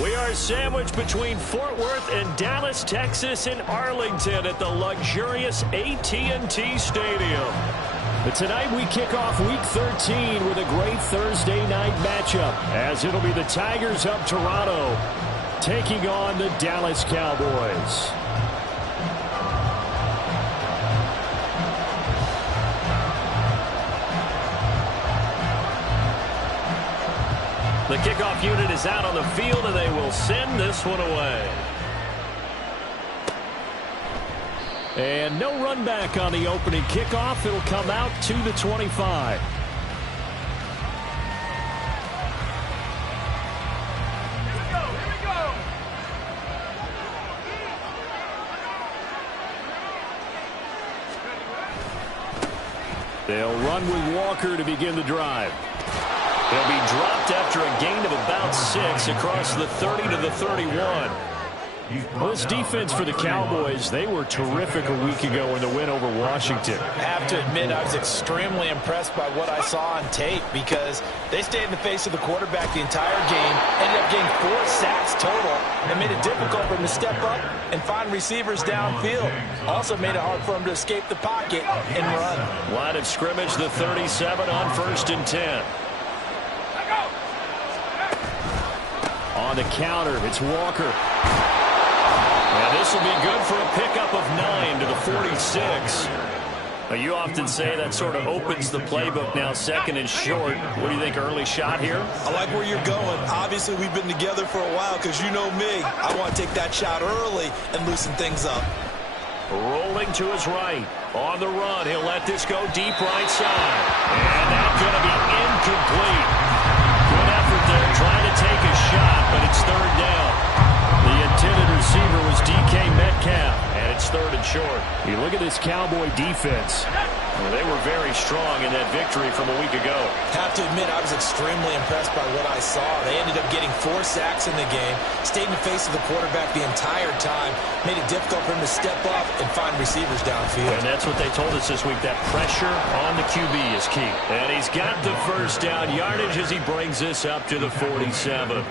We are sandwiched between Fort Worth and Dallas, Texas, and Arlington at the luxurious AT&T Stadium. But tonight we kick off Week 13 with a great Thursday night matchup, as it'll be the Tigers of Toronto taking on the Dallas Cowboys. The kickoff unit is out on the field, and they will send this one away. And no run back on the opening kickoff. It'll come out to the 25. They'll run with Walker to begin the drive. They'll be dropped after a gain of about 6 across the 30 to the 31. Well, this defense for the Cowboys, they were terrific a week ago in the win over Washington. I have to admit, I was extremely impressed by what I saw on tape because they stayed in the face of the quarterback the entire game, ended up getting 4 sacks total, and made it difficult for him to step up and find receivers downfield. Also made it hard for him to escape the pocket and run. Line of scrimmage, the 37 on 1st and 10. On the counter, it's Walker. And this will be good for a pickup of 9 to the 46. Now, you often say that sort of opens the playbook now, 2nd and short. What do you think, early shot here? I like where you're going. Obviously, we've been together for a while because you know me. I want to take that shot early and loosen things up. Rolling to his right. On the run, he'll let this go deep right side. And that's going to be incomplete. Good effort there, trying to take a shot, but it's 3rd down. The intended receiver was DK Metcalf, and it's 3rd and short. You look at this Cowboy defense. Well, they were very strong in that victory from a week ago. Have to admit, I was extremely impressed by what I saw. They ended up getting 4 sacks in the game, stayed in the face of the quarterback the entire time, made it difficult for him to step up and find receivers downfield. And that's what they told us this week, that pressure on the QB is key. And he's got the 1st down yardage as he brings this up to the 47.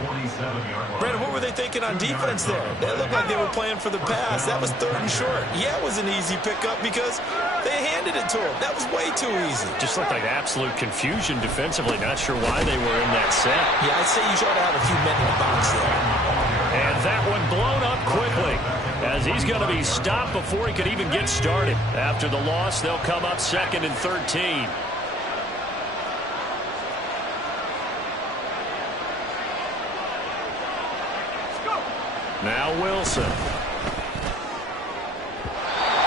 Brandon, what were they thinking on defense there? They looked like they were playing for the pass. That was 3rd and short. Yeah, it was an easy pickup because they handed it to him. That was way too easy. Just looked like absolute confusion defensively. Not sure why they were in that set. Yeah, I'd say you should have a few men in the box there. And that one blown up quickly, as he's going to be stopped before he could even get started. After the loss, they'll come up 2nd and 13. Now Wilson.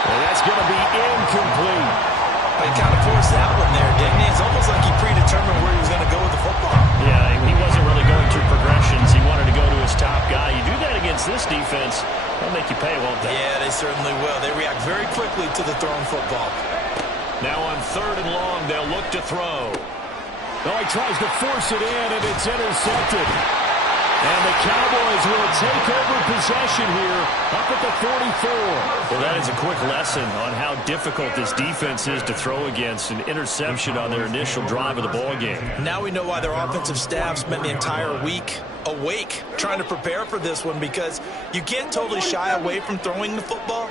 And that's going to be incomplete. They kind of forced that one there, didn't he? It's almost like he predetermined where he was going to go with the football. Yeah, he wasn't really going through progressions. He wanted to go to his top guy. You do that against this defense, they'll make you pay, won't they? Yeah, they certainly will. They react very quickly to the thrown football. Now on 3rd and long, they'll look to throw. Oh, he tries to force it in, and it's intercepted. And the Cowboys will take over possession here up at the 44. Well, that is a quick lesson on how difficult this defense is to throw against. An interception on their initial drive of the ballgame. Now we know why their offensive staff spent the entire week awake trying to prepare for this one, because you can't totally shy away from throwing the football.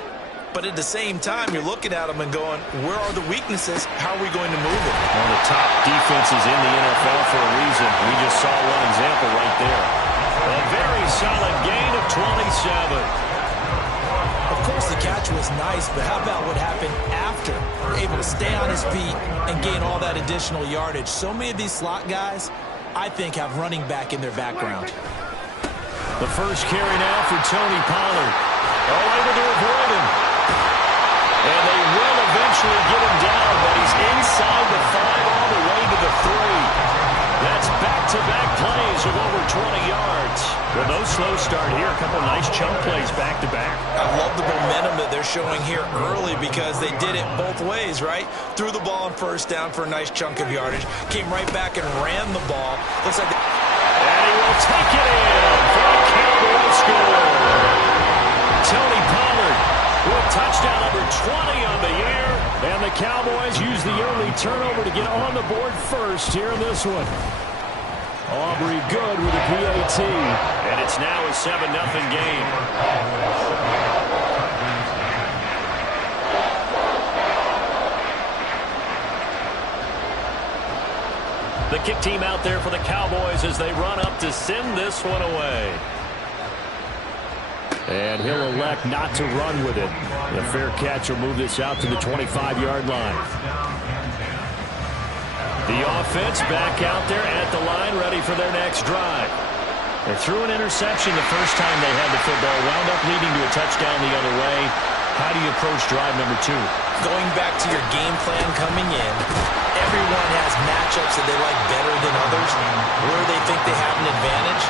But at the same time, you're looking at them and going, where are the weaknesses? How are we going to move it? One of the top defenses in the NFL for a reason. We just saw one example right there. A very solid gain of 27. Of course, the catch was nice, but how about what happened after? We're able to stay on his feet and gain all that additional yardage. So many of these slot guys, I think, have running back in their background. The first carry now for Tony Pollard. All able to avoid him. And they will eventually get him down, but he's inside the 5 all the way to the 3. That's back-to-back plays of over 20 yards. Well, no slow start here. A couple nice chunk plays back-to-back. I love the momentum that they're showing here early because they did it both ways, right? Threw the ball on 1st down for a nice chunk of yardage. Came right back and ran the ball. Looks like... And he will take it in for a Cowboy score. Tony Pollard with touchdown number 20 on the year. And the Cowboys use the early turnover to get on the board first here in this one. Aubrey good with a PAT. is he. And it's now a 7-0 game. The kick team out there for the Cowboys as they run up to send this one away. And he'll elect not to run with it. The fair catch will move this out to the 25-yard line. The offense back out there at the line, ready for their next drive. They threw an interception the first time they had the football, wound up leading to a touchdown the other way. How do you approach drive number 2? Going back to your game plan coming in, everyone has matchups that they like better than others. Where they think they have an advantage,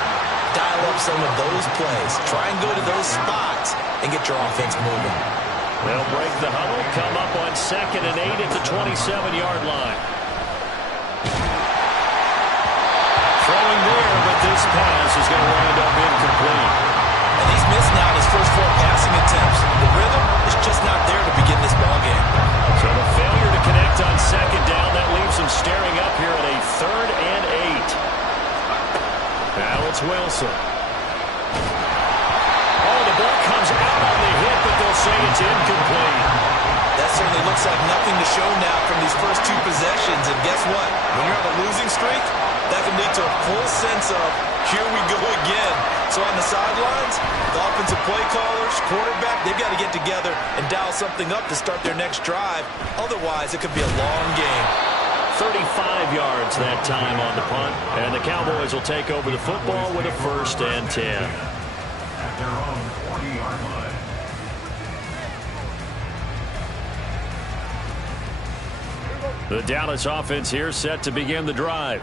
dial up some of those plays. Try and go to those spots and get your offense moving. They'll break the huddle, come up on 2nd and 8 at the 27-yard line. Throwing there, but this pass is going to wind up incomplete. And he's missed now his first 4 passing attempts. The rhythm is just not there to begin this ballgame. So the failure to connect on 2nd down, that leaves him staring up here at a 3rd and 8. Now it's Wilson. Oh, the ball comes out on the hit, but they'll say it's incomplete. That certainly looks like nothing to show now from these first 2 possessions. And guess what? When you're on a losing streak, that can lead to a full sense of, here we go again. So on the sidelines, the offensive play callers, quarterback, they've got to get together and dial something up to start their next drive. Otherwise, it could be a long game. 35 yards that time on the punt. And the Cowboys will take over the football with a 1st and 10. At their own 40-yard line. The Dallas offense here set to begin the drive.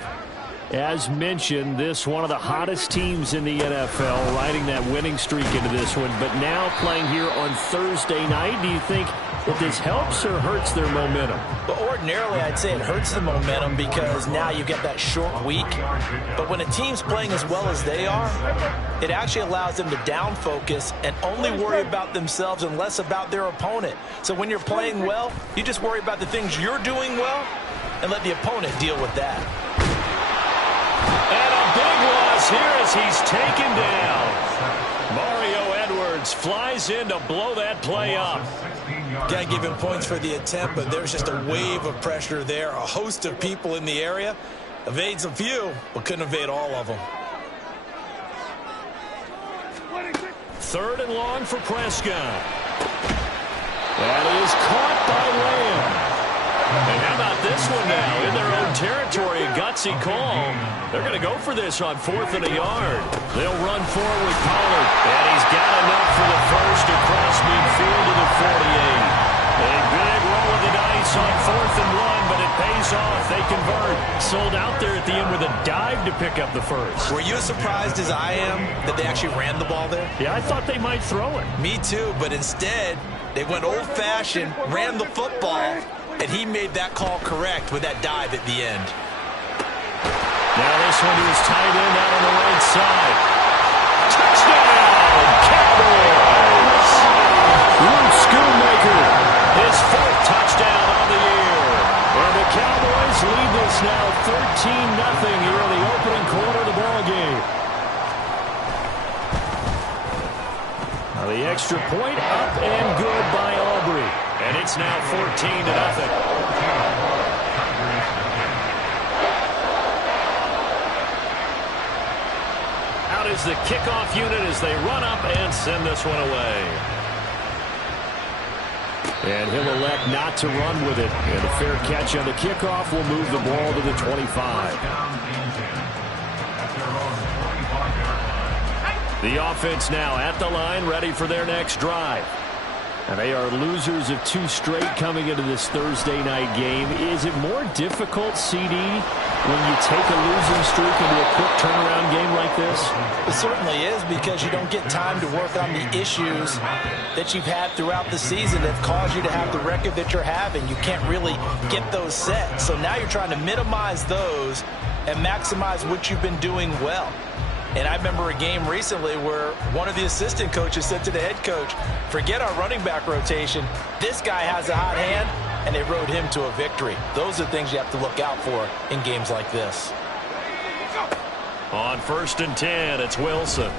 As mentioned, this one of the hottest teams in the NFL, riding that winning streak into this one, but now playing here on Thursday night. Do you think that this helps or hurts their momentum? But ordinarily, I'd say it hurts the momentum because now you get that short week. But when a team's playing as well as they are, it actually allows them to down focus and only worry about themselves and less about their opponent. So when you're playing well, you just worry about the things you're doing well and let the opponent deal with that. And a big loss here as he's taken down. Mario Edwards flies in to blow that play up. Can't give him points for the attempt, but there's just a wave of pressure there. A host of people in the area. Evades a few, but couldn't evade all of them. 3rd and long for Prescott. That is caught by Lamb. And how about this one now? In their own territory, a gutsy call. They're going to go for this on 4th and a yard. They'll run forward with Pollard. And he's got enough for the first across midfield to the 48. A big roll of the dice on 4th and 1, but it pays off. They convert. Sold out there at the end with a dive to pick up the first. Were you as surprised as I am that they actually ran the ball there? Yeah, I thought they might throw it. Me too, but instead, they went old-fashioned, ran the football, and he made that call correct with that dive at the end. Now this one to his tight end out on the right side. Touchdown, Cowboys! Luke Schoonmaker, his 4th touchdown on the year. And the Cowboys lead this now 13-0 here in the opening quarter of the ballgame. Now the extra point up and good by Aubrey. And it's now 14-0. Out is the kickoff unit as they run up and send this one away. And he'll elect not to run with it. And a fair catch on the kickoff will move the ball to the 25. The offense now at the line, ready for their next drive. And they are losers of 2 straight coming into this Thursday night game. Is it more difficult, CD, when you take a losing streak into a quick turnaround game like this? It certainly is, because you don't get time to work on the issues that you've had throughout the season that caused you to have the record that you're having. You can't really get those set. So now you're trying to minimize those and maximize what you've been doing well. And I remember a game recently where one of the assistant coaches said to the head coach, forget our running back rotation. This guy has a hot hand, and they rode him to a victory. Those are things you have to look out for in games like this. On 1st and 10, it's Wilson.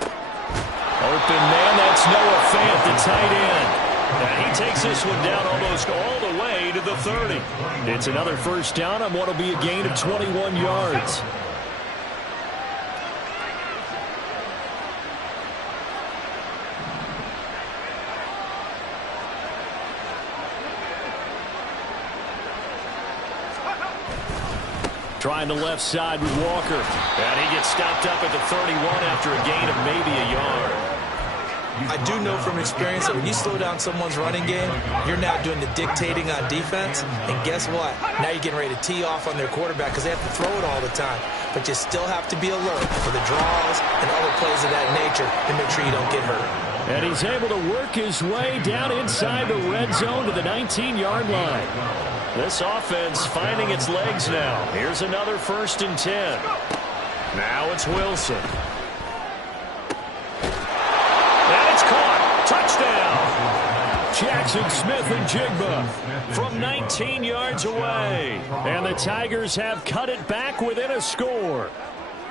Open man, that's Noah Fant, the tight end. And he takes this one down almost all the way to the 30. It's another first down on what will be a gain of 21 yards. Trying the left side with Walker. And he gets stopped up at the 31 after a gain of maybe a yard. I do know from experience that when you slow down someone's running game, you're now doing the dictating on defense. And guess what? Now you're getting ready to tee off on their quarterback because they have to throw it all the time. But you still have to be alert for the draws and other plays of that nature to make sure you don't get hurt. And he's able to work his way down inside the red zone to the 19-yard line. This offense finding its legs now. Here's another 1st and 10. Now it's Wilson. And it's caught. Touchdown. Jackson Smith and Jigba from 19 yards away. And the Tigers have cut it back within a score.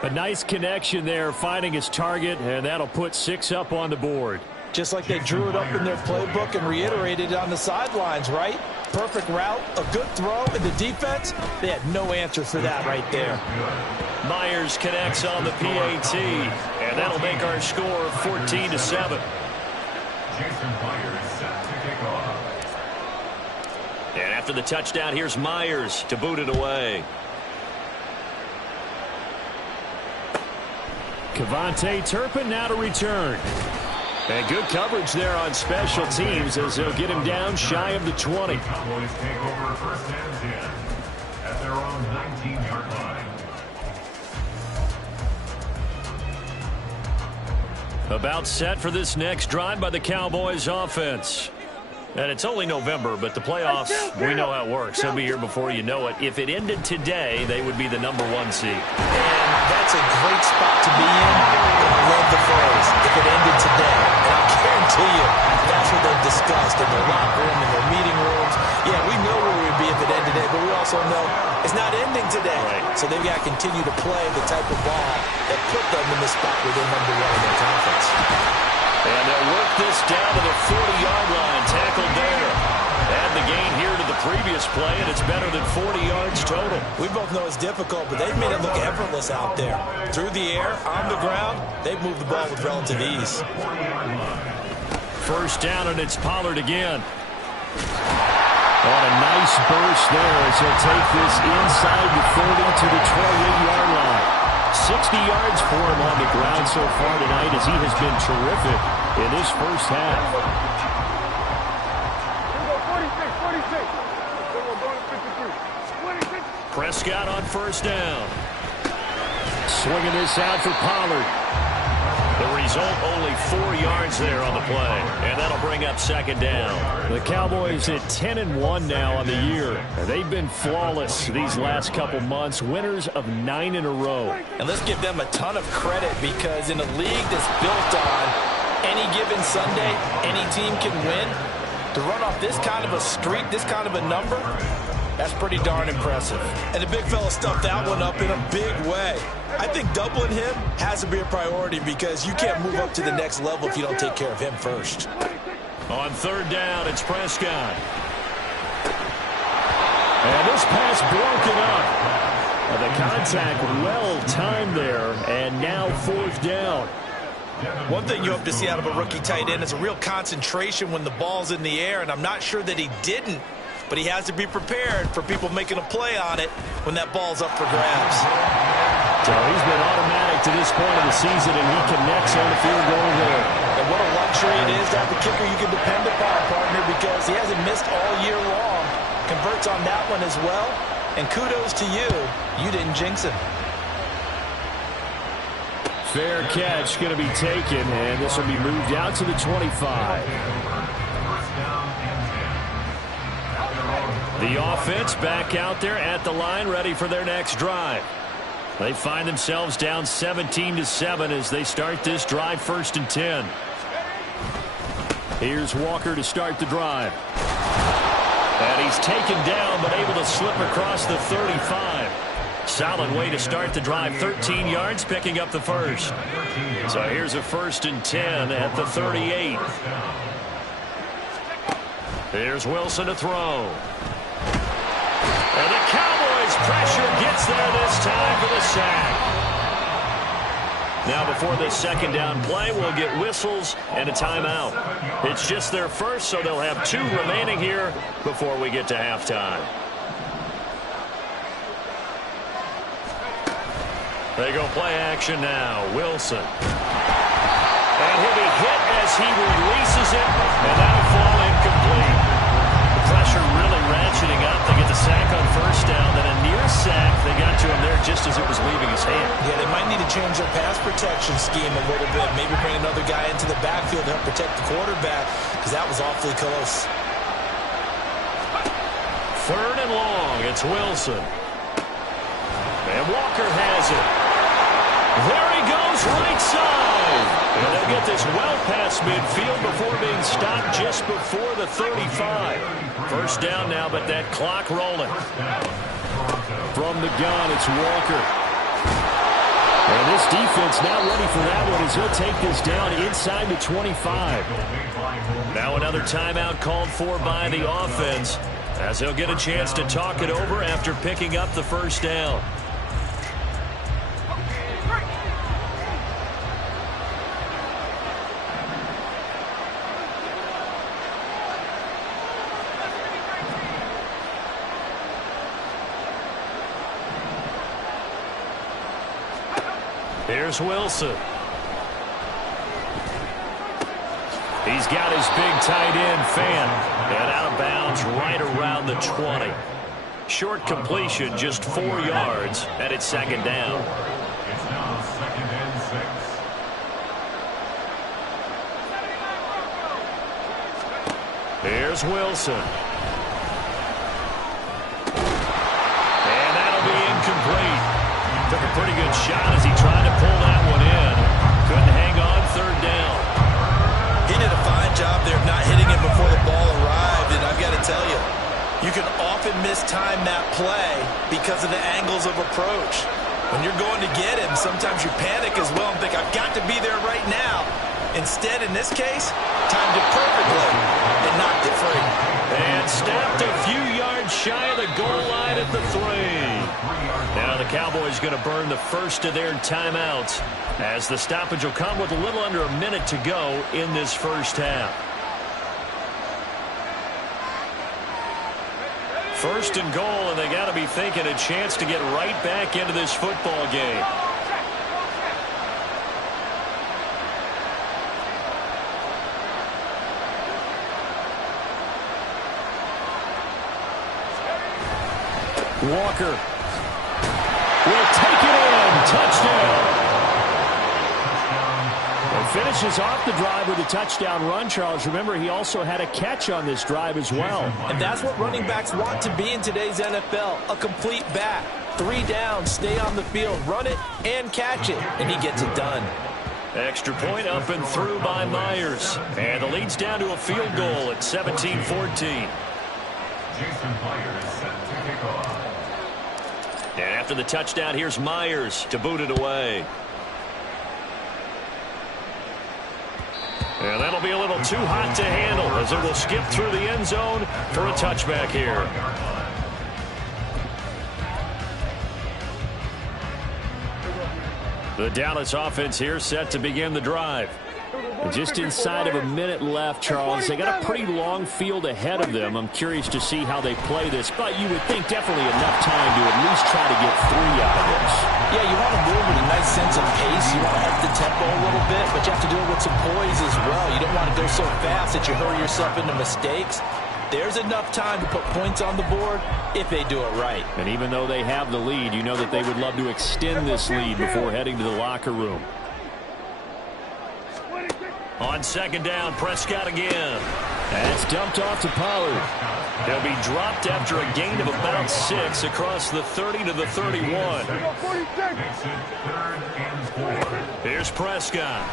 A nice connection there, finding his target, and that'll put 6 up on the board. Just like they drew it up in their playbook and reiterated it on the sidelines, right? Perfect route, a good throw, and the defense, they had no answer for that right there. Myers connects on the PAT, and that'll make our score 14-7. Jason Myers set to kick off. And after the touchdown, here's Myers to boot it away. Kevontae Turpin now to return. And good coverage there on special teams as they'll get him down shy of the 20. The Cowboys take over 1st and 10 at their own 19-yard line. About set for this next drive by the Cowboys offense. And it's only November, but the playoffs, we know how it works. They'll be here before you know it. If it ended today, they would be the #1 seed. And that's a great spot to be in. I love the phrase, if it ended today. And I guarantee you, that's what they've discussed in their locker room, in their meeting rooms. Yeah, we know where we would be if it ended today, but we also know it's not ending today. Right. So they've got to continue to play the type of ball that put them in the spot where they're #1 in their conference. And they'll work this down to the 40-yard line, tackled there. Add the gain here to the previous play, and it's better than 40 yards total. We both know it's difficult, but they've made it look effortless out there. Through the air, on the ground, they've moved the ball with relative ease. First down, and it's Pollard again. On a nice burst there as he'll take this inside the 30 to the 28-yard line. 60 yards for him on the ground so far tonight as he has been terrific in this first half. Prescott on first down. Swinging this out for Pollard. The result, only 4 yards there on the play. And that'll bring up 2nd down. The Cowboys at 10-1 now on the year. They've been flawless these last couple months. Winners of 9 in a row. And let's give them a ton of credit because in a league that's built on any given Sunday, any team can win. To run off this kind of a streak, this kind of a number, that's pretty darn impressive. And the big fella stuffed that one up in a big way. I think doubling him has to be a priority because you can't move up to the next level if you don't take care of him first. On 3rd down, it's Prescott. And this pass broken up. The contact well timed there, and now 4th down. One thing you hope to see out of a rookie tight end is a real concentration when the ball's in the air, and I'm not sure that he didn't. But he has to be prepared for people making a play on it when that ball's up for grabs. So he's been automatic to this point of the season, and he connects on the field goal there. And what a luxury it is to have a kicker you can depend upon, partner, because he hasn't missed all year long. Converts on that one as well. And kudos to you. You didn't jinx him. Fair catch going to be taken, and this will be moved out to the 25. The offense back out there at the line, ready for their next drive. They find themselves down 17-7 as they start this drive 1st and 10. Here's Walker to start the drive. And he's taken down but able to slip across the 35. solid way to start the drive. 13 yards, picking up the first. So here's a 1st and 10 at the 38. Here's Wilson to throw. And the Cowboys pressure gets there this time for the sack. Now before this 2nd down play, we'll get whistles and a timeout. It's just their first, so they'll have 2 remaining here before we get to halftime. They go play action now. Wilson. And he'll be hit as he releases it, and that'll fall incomplete. The pressure really ratcheting up. They get the sack on 1st down, then a near sack. They got to him there just as it was leaving his hand. Yeah, they might need to change their pass protection scheme a little bit. Maybe bring another guy into the backfield to help protect the quarterback, because that was awfully close. 3rd and long. It's Wilson. And Walker has it. There he goes, right side. And they'll get this well past midfield before being stopped just before the 35. 1st down now, but that clock rolling. From the gun, it's Walker. And this defense now ready for that one as he'll take this down inside the 25. Now another timeout called for by the offense as he'll get a chance to talk it over after picking up the 1st down. Here's Wilson. He's got his big tight end, Fan. And out of bounds right around the 20. Short completion, just 4 yards, and it's 2nd down. It's now 2nd and 6. Here's Wilson. And that'll be incomplete. Took a pretty good shot as he tried to pull that one in. Couldn't hang on 3rd down. He did a fine job there of not hitting him before the ball arrived, and I've got to tell you, you can often mistime that play because of the angles of approach. When you're going to get him, sometimes you panic as well and think, I've got to be there right now. Instead, in this case, timed it perfectly and knocked it free. And stopped a few yards shy of the goal line at the 3. Now the Cowboys going to burn the first of their timeouts as the stoppage will come with a little under a minute to go in this 1st half. 1st and goal, and they got to be thinking a chance to get right back into this football game. Walker will take it in. Touchdown. And finishes off the drive with a touchdown run, Charles. Remember, he also had a catch on this drive as well. And that's what running backs want to be in today's NFL, a complete back. 3 down, stay on the field, run it, and catch it. And he gets it done. Extra point up and through by Myers. And the lead's down to a field goal at 17-14. Jason Myers set to kick off. And after the touchdown, here's Myers to boot it away. And that'll be a little too hot to handle as it will skip through the end zone for a touchback here. The Dallas offense here set to begin the drive. And just inside of a minute left, Charles. They got a pretty long field ahead of them. I'm curious to see how they play this, but you would think definitely enough time to at least try to get 3 out of this. Yeah, you want to move with a nice sense of pace. You want to up the tempo a little bit, but you have to do it with some poise as well. You don't want to go so fast that you hurry yourself into mistakes. There's enough time to put points on the board if they do it right. And even though they have the lead, you know that they would love to extend this lead before heading to the locker room. On 2nd down, Prescott again. That's dumped off to Pollard. He'll be dropped after a gain of about 6 across the 30 to the 31. Makes it 3rd and 4. Here's Prescott.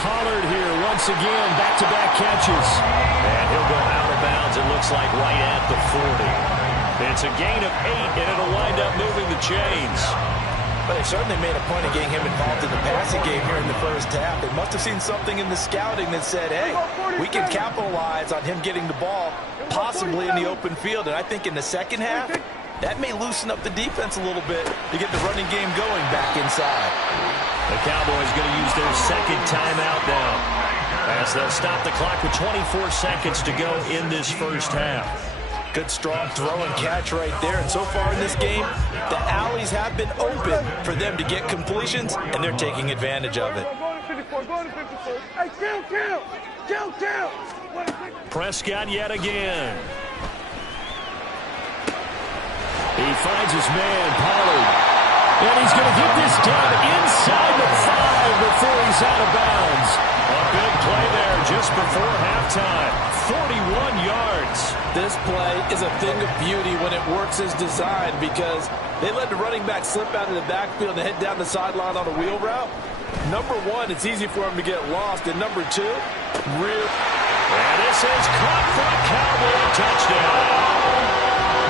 Pollard here once again, back-to-back catches. And he'll go out of bounds, it looks like, right at the 40. It's a gain of 8, and it'll wind up moving the chains. But they certainly made a point of getting him involved in the passing game here in the first half. They must have seen something in the scouting that said, hey, we can capitalize on him getting the ball, possibly in the open field. And I think in the second half, that may loosen up the defense a little bit to get the running game going back inside. The Cowboys going to use their second timeout now, as they'll stop the clock with 24 seconds to go in this first half. Good, strong throw and catch right there. And so far in this game, the alleys have been open for them to get completions, and they're taking advantage of it. Prescott yet again. He finds his man, Pollard. And he's going to get this done inside the 5 before he's out of bounds. A big play there just before halftime. 41 yards. This play is a thing of beauty when it works as designed, because they let the running back slip out of the backfield and head down the sideline on a wheel route. Number one, it's easy for him to get lost. And number two, real. And this is caught for a Cowboy touchdown.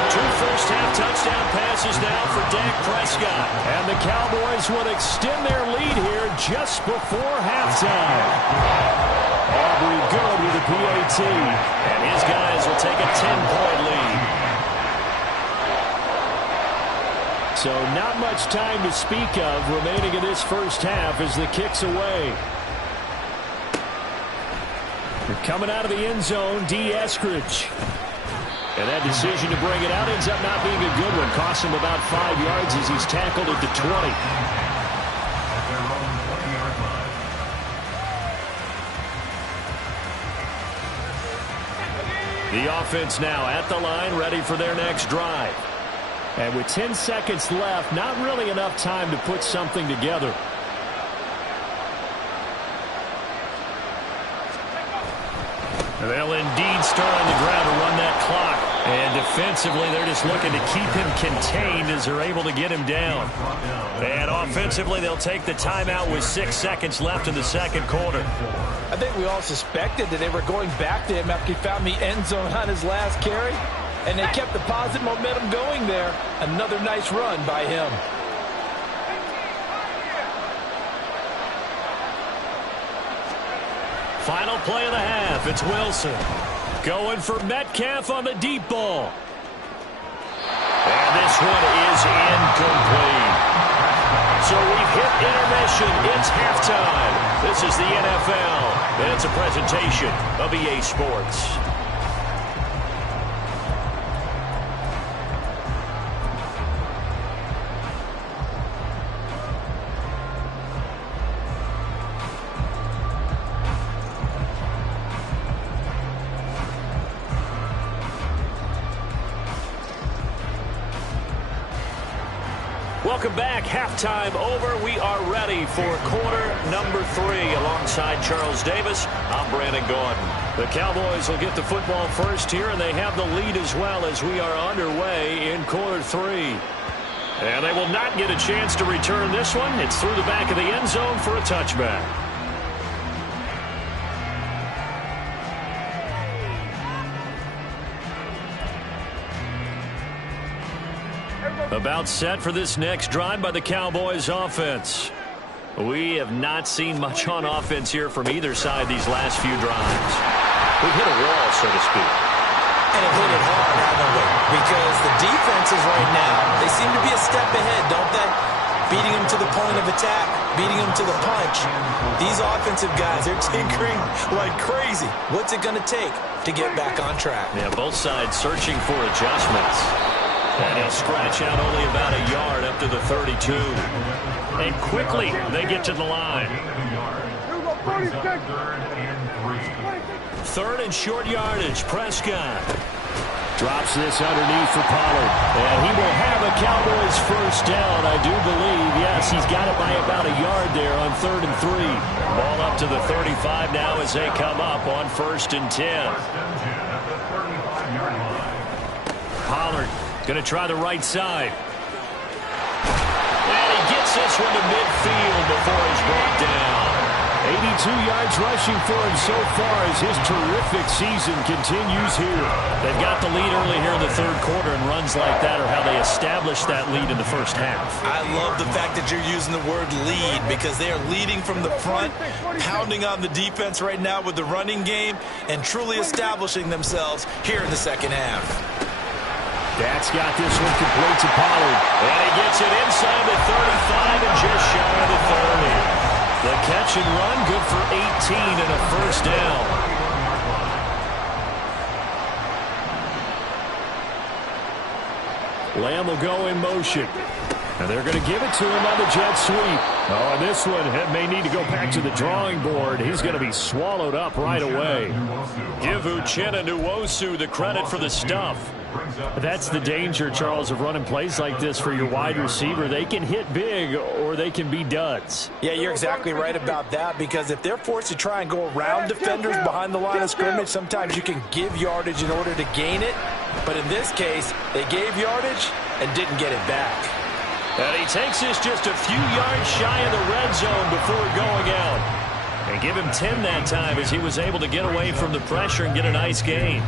2 first-half touchdown passes now for Dak Prescott. And the Cowboys would extend their lead here just before halftime. Aubrey good with the PAT. And his guys will take a 10-point lead. So not much time to speak of remaining in this first half as the kick's away. They're coming out of the end zone, D. Eskridge. And that decision to bring it out ends up not being a good one. Costs him about 5 yards as he's tackled at the 20. The offense now at the line, ready for their next drive. And with 10 seconds left, not really enough time to put something together. They'll indeed start on the ground to run that clock. And defensively, they're just looking to keep him contained as they're able to get him down. And offensively, they'll take the timeout with 6 seconds left in the second quarter. I think we all suspected that they were going back to him after he found the end zone on his last carry. And they kept the positive momentum going there. Another nice run by him. Final play of the half. It's Wilson going for Metcalf on the deep ball. And this one is incomplete. So we've hit intermission. It's halftime. This is the NFL. And it's a presentation of EA Sports. Welcome back. Halftime over. We are ready for quarter number 3. Alongside Charles Davis, I'm Brandon Gordon. The Cowboys will get the football first here, and they have the lead as well as we are underway in quarter 3. And they will not get a chance to return this one. It's through the back of the end zone for a touchback. About set for this next drive by the Cowboys offense. We have not seen much on offense here from either side these last few drives. We've hit a wall, so to speak. And have hit it hard, haven't we? Because the defenses right now, they seem to be a step ahead, don't they? Beating them to the point of attack, beating them to the punch. These offensive guys, they're tinkering like crazy. What's it going to take to get back on track? Yeah, both sides searching for adjustments. And he'll scratch out only about a yard up to the 32. And quickly, they get to the line. Third and short yardage. Prescott drops this underneath for Pollard. And he will have a Cowboys first down, I do believe. Yes, he's got it by about a yard there on 3rd and 3. Ball up to the 35 now as they come up on 1st and 10. Pollard going to try the right side. And he gets this one to midfield before he's brought down. yards rushing for him so far as his terrific season continues here. They've got the lead early here in the third quarter, and runs like that are how they establish that lead in the first half. I love the fact that you're using the word lead because they are leading from the front, pounding on the defense right now with the running game, and truly establishing themselves here in the second half. Dak's got this one complete to Pollard. And he gets it inside the 35 and just shy of the 30. The catch and run, good for 18 and a first down. Lamb will go in motion. And they're going to give it to him on the jet sweep. Oh, and this one may need to go back to the drawing board. He's going to be swallowed up right away. Give Uchenna Nwosu the credit for the stuff. That's the danger, Charles, of running plays like this for your wide receiver. They can hit big or they can be duds. Yeah, you're exactly right about that, because if they're forced to try and go around defenders behind the line of scrimmage, sometimes you can give yardage in order to gain it. But in this case, they gave yardage and didn't get it back. And he takes this just a few yards shy of the red zone before going out. And give him 10 that time as he was able to get away from the pressure and get a nice gain.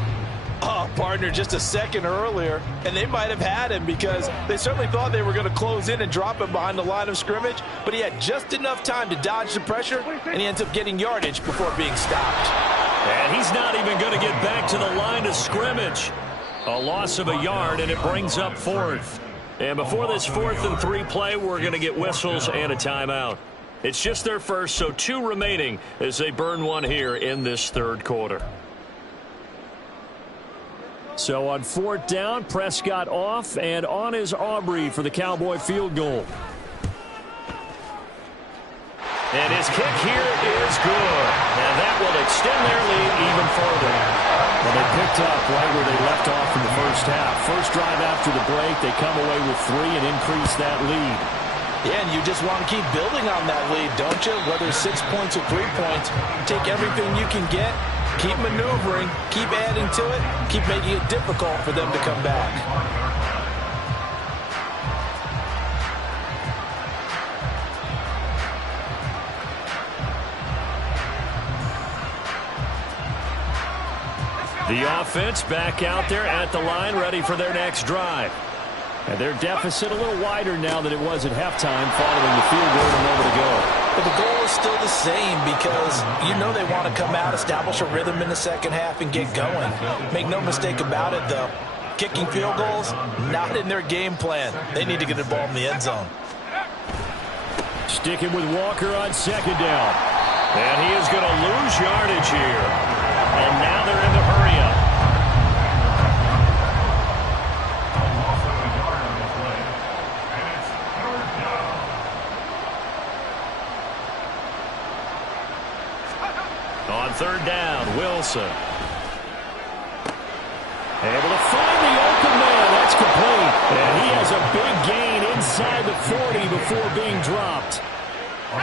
Oh, partner, just a second earlier, and they might have had him because they certainly thought they were going to close in and drop him behind the line of scrimmage, but he had just enough time to dodge the pressure, and he ends up getting yardage before being stopped. And he's not even going to get back to the line of scrimmage. A loss of a yard, and it brings up fourth. And before this 4th and 3 play, we're going to get whistles and a timeout. It's just their first, so 2 remaining as they burn one here in this third quarter. So on 4th down, Prescott off, and on is Aubrey for the Cowboy field goal. And his kick here is good. And that will extend their lead even further. Well, they picked up right where they left off in the first half. First drive after the break, they come away with 3 and increase that lead. Yeah, and you just want to keep building on that lead, don't you? Whether 6 points or 3 points, take everything you can get, keep maneuvering, keep adding to it, keep making it difficult for them to come back. The offense back out there at the line, ready for their next drive. And their deficit a little wider now than it was at halftime following the field goal a moment ago. But the goal is still the same because you know they want to come out, establish a rhythm in the second half, and get going. Make no mistake about it, though. Kicking field goals, not in their game plan. They need to get the ball in the end zone. Sticking with Walker on 2nd down. And he is going to lose yardage here. And now they're in the hurry-up. On 3rd down, Wilson. Able to find the open man. That's complete. And he has a big gain inside the 40 before being dropped.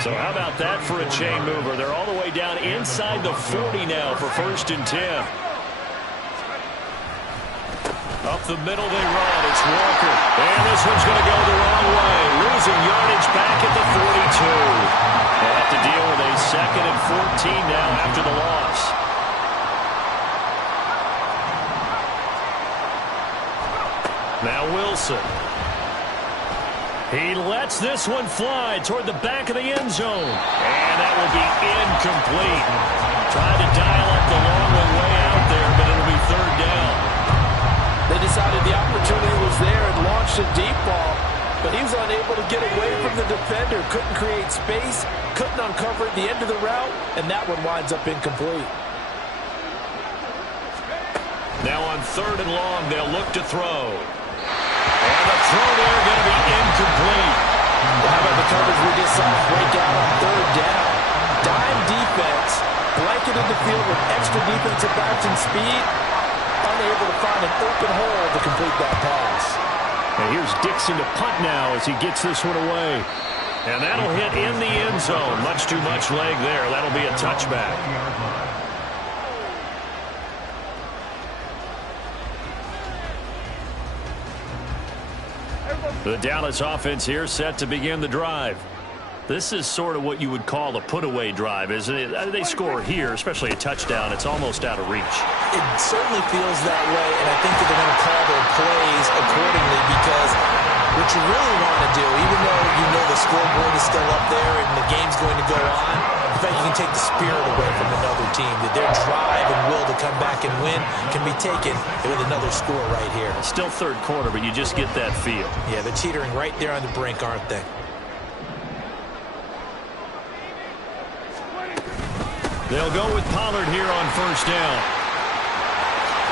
So how about that for a chain mover? They're all the way down inside the 40 now for 1st and 10. Up the middle they run. It's Walker. And this one's going to go the wrong way. Losing yardage back at the 42. They'll have to deal with a 2nd and 14 now after the loss. Now Wilson. He lets this one fly toward the back of the end zone. And that will be incomplete. Trying to dial up the long one way out there, but it'll be 3rd down. They decided the opportunity was there and launched a deep ball, but he was unable to get away from the defender, couldn't create space, couldn't uncover the end of the route, and that one winds up incomplete. Now on 3rd and long, they'll look to throw. And the throw there going to be incomplete. How about the coverage we just saw break out on 3rd down? Dime defense, blanketed the field with extra defensive backs and speed, unable to find an open hole to complete that pass. And here's Dixon to punt now as he gets this one away. And that'll hit in the end zone. Much too much leg there. That'll be a touchback. The Dallas offense here set to begin the drive. This is sort of what you would call a put-away drive, isn't it? They score here, especially a touchdown. It's almost out of reach. It certainly feels that way, and I think that they're going to call their plays accordingly because what you really want to do, even though you know the scoreboard is still up there and the game's going to go on, in fact, you can take the spirit away from another team, that their drive and will to come back and win can be taken with another score right here. Still third quarter, but you just get that feel. Yeah, they're teetering right there on the brink, aren't they? They'll go with Pollard here on first down.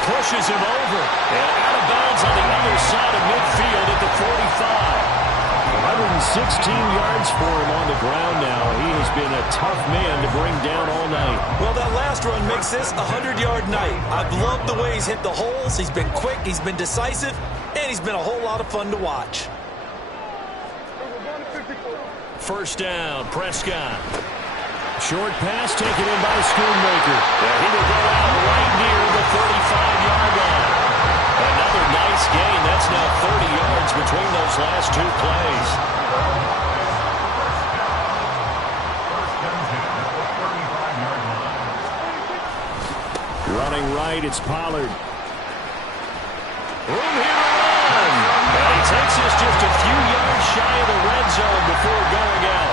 Pushes him over. And out of bounds on the other side of midfield at the 45. 116 yards for him on the ground now. He has been a tough man to bring down all night. Well, that last run makes this a 100-yard night. I've loved the way he's hit the holes. He's been quick, he's been decisive, and he's been a whole lot of fun to watch. First down, Prescott. Short pass taken in by Schoonmaker. And he will go out right near the 35-yard line. Another nice gain. That's now 30 yards between those last two plays. Running right, it's Pollard. Room here to run. And he takes us just a few yards shy of the red zone before going out.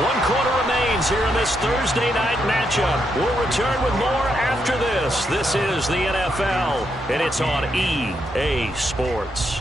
1 quarter remains here in this Thursday night matchup. We'll return with more after this. This is the NFL, and it's on EA Sports.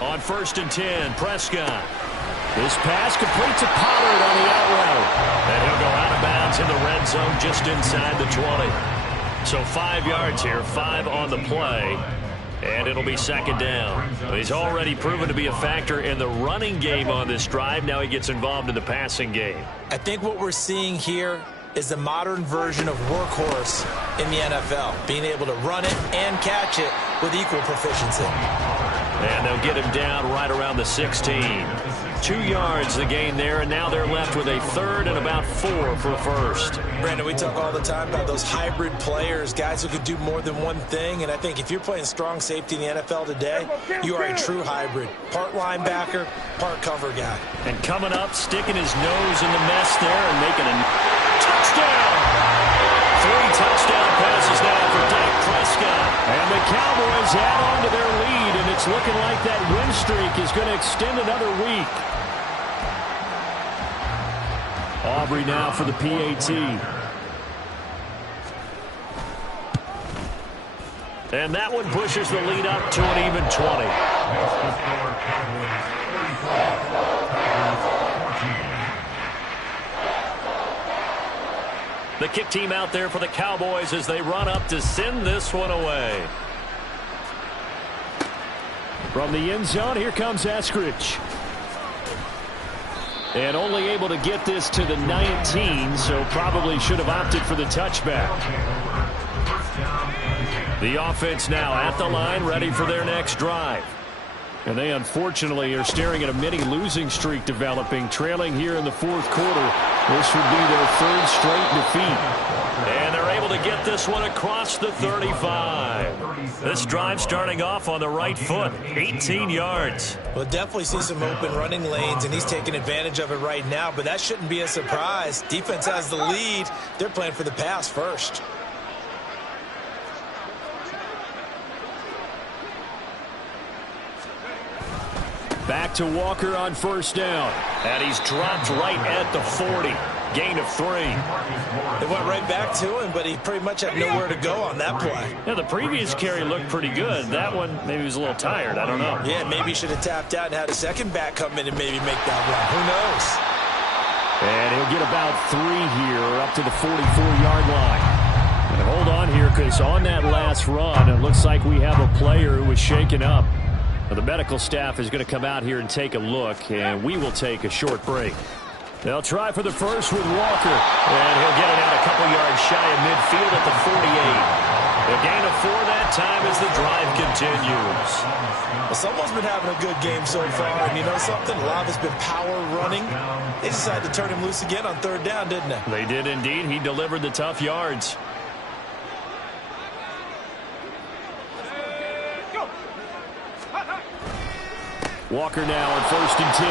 On first and 10, Prescott. This pass complete to Pollard on the out route. And he'll go out of bounds in the red zone just inside the 20. So 5 yards here, 5 on the play. And it'll be second down. He's already proven to be a factor in the running game on this drive. Now he gets involved in the passing game. I think what we're seeing here is the modern version of workhorse in the NFL, being able to run it and catch it with equal proficiency. And they'll get him down right around the 16. 2 yards the gain there, and now they're left with a third and about 4 for a first. Brandon, we talk all the time about those hybrid players, guys who could do more than one thing, and I think if you're playing strong safety in the NFL today, you are a true hybrid. Part linebacker, part cover guy. And coming up, sticking his nose in the mess there and making a touchdown. 3 touchdown passes now for Dak Prescott. And the Cowboys add on to their lead, and it's looking like that win streak is going to extend another week. Aubrey now for the PAT. And that one pushes the lead up to an even 20. The kick team out there for the Cowboys as they run up to send this one away. From the end zone, here comes Eskridge. And only able to get this to the 19, so probably should have opted for the touchback. The offense now at the line, ready for their next drive. And they unfortunately are staring at a mini losing streak developing, trailing here in the fourth quarter. This would be their third straight defeat. And they're able to get this one across the 35. This drive starting off on the right foot, 18 yards. We'll definitely see some open running lanes, and he's taking advantage of it right now, but that shouldn't be a surprise. Defense has the lead. They're playing for the pass first. Back to Walker on first down. And he's dropped right at the 40. Gain of 3. They went right back to him, but he pretty much had nowhere to go on that play. Yeah, the previous carry looked pretty good. That one, maybe he was a little tired. I don't know. Yeah, maybe he should have tapped out and had a second back come in and maybe make that run. Who knows? And he'll get about 3 here up to the 44-yard line. And hold on here, because on that last run, it looks like we have a player who was shaken up. Now, the medical staff is going to come out here and take a look, and we will take a short break. They'll try for the first with Walker, and he'll get it out a couple yards shy of midfield at the 48. A gain of 4 that time as the drive continues. Well, someone's been having a good game so far, and you know something? A lot of it's been power running. They decided to turn him loose again on 3rd down, didn't they? They did indeed. He delivered the tough yards. Walker now on 1st and 10.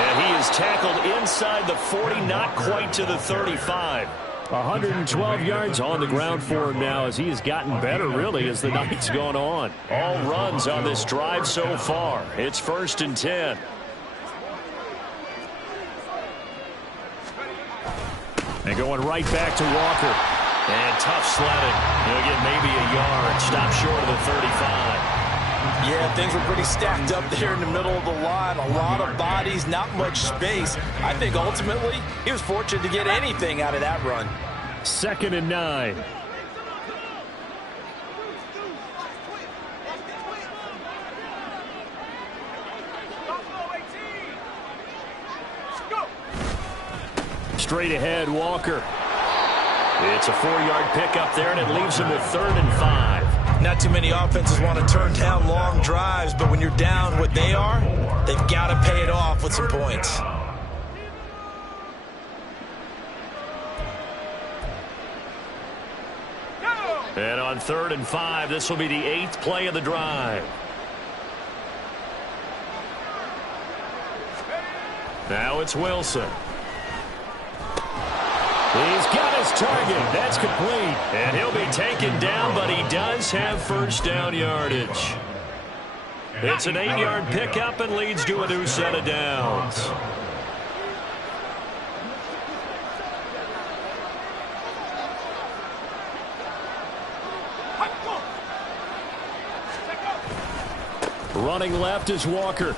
And he is tackled inside the 40, not quite to the 35. 112 yards on the ground for him now as he has gotten better, really, as the night's gone on. All runs on this drive so far. It's 1st and 10. And going right back to Walker. And tough sledding. He'll get maybe a yard. Stop short of the 35. Yeah, things were pretty stacked up there in the middle of the line. A lot of bodies, not much space. I think ultimately he was fortunate to get anything out of that run. 2nd and 9. Straight ahead, Walker. It's a 4-yard pickup there, and it leaves him with 3rd and 5. Not too many offenses want to turn down long drives, but when you're down what they are, they've got to pay it off with some points. And on 3rd and 5, this will be the 8th play of the drive. Now it's Wilson. He's got his target. That's complete. And he'll be taken down, but he does have 1st down yardage. It's an 8-yard pickup and leads to a new set of downs. Running left is Walker.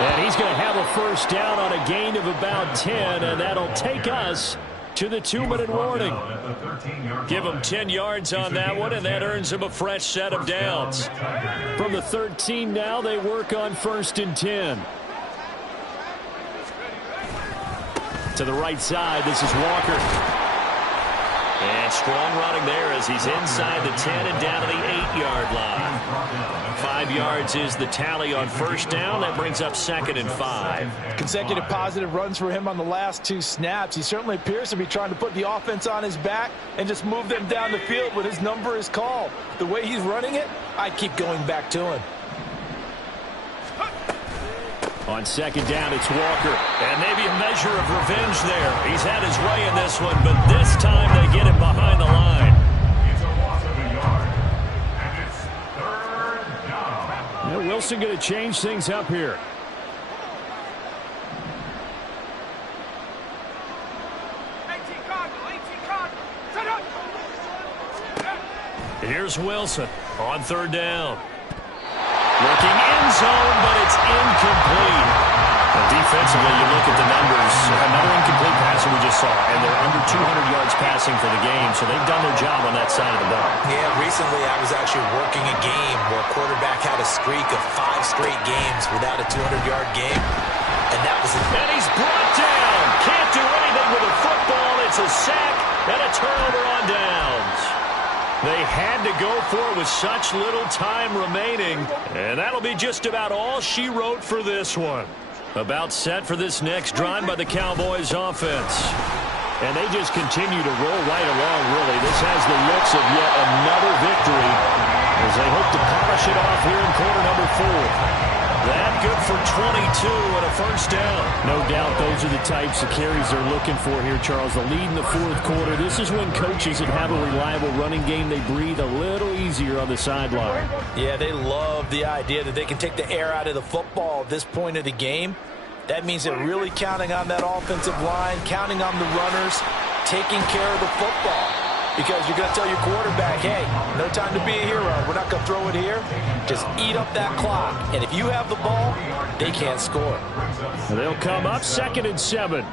And he's going to have a 1st down on a gain of about 10, and that'll take us to the 2-minute warning. Give him 10 yards on that one, and that earns him a fresh set of downs. From the 13 now, they work on 1st and 10. To the right side, this is Walker. And strong running there as he's inside the 10 and down to the 8-yard line. 5 yards is the tally on 1st down. That brings up 2nd and 5. Consecutive positive runs for him on the last 2 snaps. He certainly appears to be trying to put the offense on his back and just move them down the field when his number is called. The way he's running it, I'd keep going back to him. On 2nd down, it's Walker. And maybe a measure of revenge there. He's had his way in this one, but this time they get him behind the line. It's a loss of a yard. And it's 3rd down. Now Wilson going to change things up here. Here's Wilson on 3rd down. Looking end zone, but it's incomplete. Now defensively, you look at the numbers. Another incomplete pass we just saw, and they're under 200 yards passing for the game, so they've done their job on that side of the ball. Yeah, recently I was actually working a game where a quarterback had a streak of 5 straight games without a 200-yard game, and that was it. And he's brought down. Can't do anything with a football. It's a sack and a turnover on downs. They had to go for it with such little time remaining. And that'll be just about all she wrote for this one. About set for this next drive by the Cowboys offense. And they just continue to roll right along, really. This has the looks of yet another victory as they hope to polish it off here in quarter number 4. That good for 22 and a 1st down. No doubt those are the types of carries they're looking for here, Charles. The lead in the 4th quarter. This is when coaches that have a reliable running game, they breathe a little easier on the sideline. Yeah, they love the idea that they can take the air out of the football at this point of the game. That means they're really counting on that offensive line, counting on the runners, taking care of the football. Because you're going to tell your quarterback, hey, no time to be a hero. We're not going to throw it here. Just eat up that clock. And if you have the ball, they can't score. They'll come up 2nd and 7.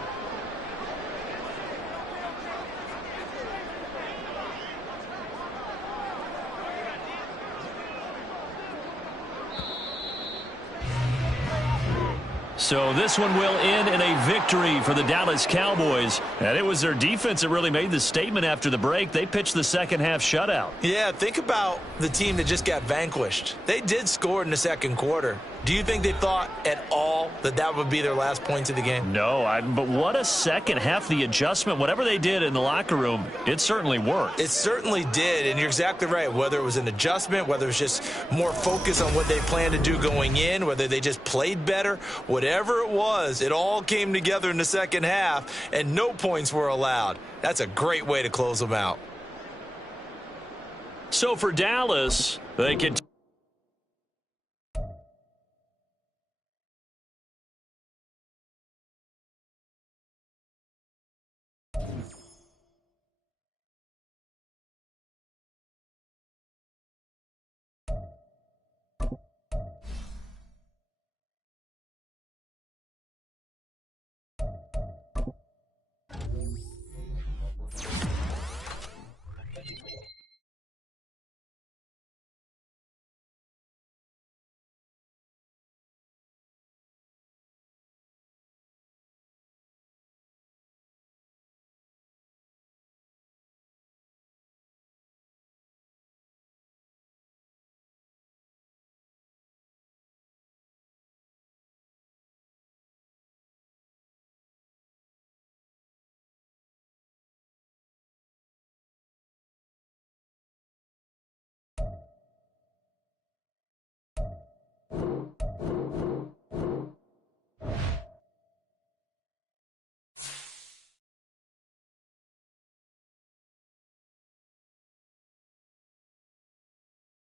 So this one will end in a victory for the Dallas Cowboys. And it was their defense that really made the statement after the break. They pitched the second-half shutout. Yeah, think about the team that just got vanquished. They did score in the second quarter. Do you think they thought at all that that would be their last points of the game? No, but what a second half. The adjustment, whatever they did in the locker room, it certainly worked. It certainly did, and you're exactly right. Whether it was an adjustment, whether it was just more focus on what they planned to do going in, whether they just played better, whatever it was, it all came together in the second half, and no points were allowed. That's a great way to close them out. So for Dallas, they can...